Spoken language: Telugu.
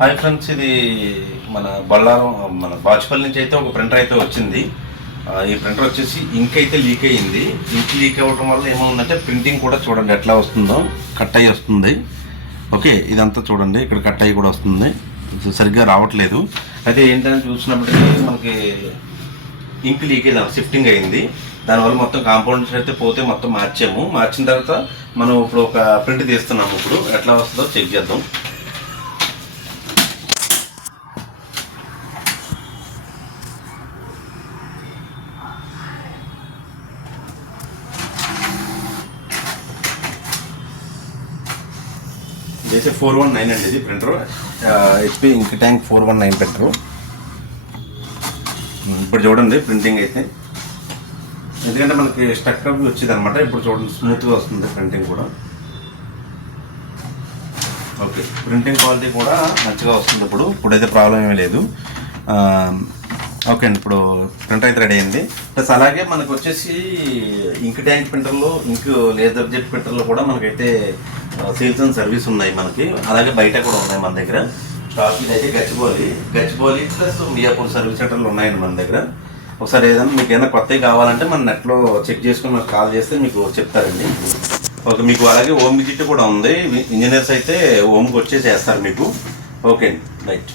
హాయ్ ఫ్రెండ్స్, ఇది మన బళ్ళారం మన బాచుపల్లి నుంచి అయితే ఒక ప్రింటర్ అయితే వచ్చింది. ఈ ప్రింటర్ వచ్చేసి ఇంక్ అయితే లీక్ అయ్యింది. ఇంక్ లీక్ అవ్వడం వల్ల ఏమవుతుందంటే ప్రింటింగ్ కూడా చూడండి ఎట్లా వస్తుందో, కట్ అయ్యి వస్తుంది. ఓకే, ఇదంతా చూడండి ఇక్కడ కట్ అయ్యి కూడా వస్తుంది, సరిగ్గా రావట్లేదు. అయితే ఏంటని చూసినప్పటికీ మనకి ఇంక్ లీకేజ్ షిఫ్టింగ్ అయింది. దానివల్ల మొత్తం కాంపౌండ్స్ అయితే పోతే మొత్తం మార్చిన తర్వాత మనం ఇప్పుడు ఒక ప్రింట్ తీస్తున్నాము. ఇప్పుడు ఎట్లా వస్తుందో చెక్ చేద్దాం. ఇదైతే 419 అండి, ఇది ప్రింటర్ HP ఇంక్ ట్యాంక్ 419 ప్రింటర్. ఇప్పుడు చూడండి ప్రింటింగ్ అయితే, ఎందుకంటే మనకి స్టక్ అప్ వచ్చేది అనమాట. ఇప్పుడు చూడండి స్మూత్గా వస్తుంది ప్రింటింగ్ కూడా. ఓకే, ప్రింటింగ్ క్వాలిటీ కూడా మంచిగా వస్తుంది. ఇప్పుడైతే ప్రాబ్లం ఏమీ లేదు. ఓకే అండి, ఇప్పుడు ప్రింటర్ అయితే రెడీ అయింది. ప్లస్ అలాగే మనకు వచ్చేసి ఇంక్ ట్యాంక్ ప్రింటర్లో, ఇంక్ లేజర్ జెట్ ప్రింటర్లో కూడా మనకైతే సేల్స్ అండ్ సర్వీస్ ఉన్నాయి మనకి. అలాగే బయట కూడా ఉన్నాయి మన దగ్గర స్టాక్. ఇదైతే గచ్చిబౌలి ప్లస్ మియాపూర్ సర్వీస్ సెంటర్లు ఉన్నాయండి మన దగ్గర. ఒకసారి ఏదైనా మీకు ఏదైనా కొత్తవి కావాలంటే మన నెట్లో చెక్ చేసుకుని మనకు కాల్ చేస్తే మీకు చెప్తారండి. ఓకే, మీకు అలాగే హోమ్ విజిట్ కూడా ఉంది. ఇంజనీర్స్ అయితే హోమ్కి వచ్చేసి వేస్తారు మీకు. ఓకే అండి, రైట్.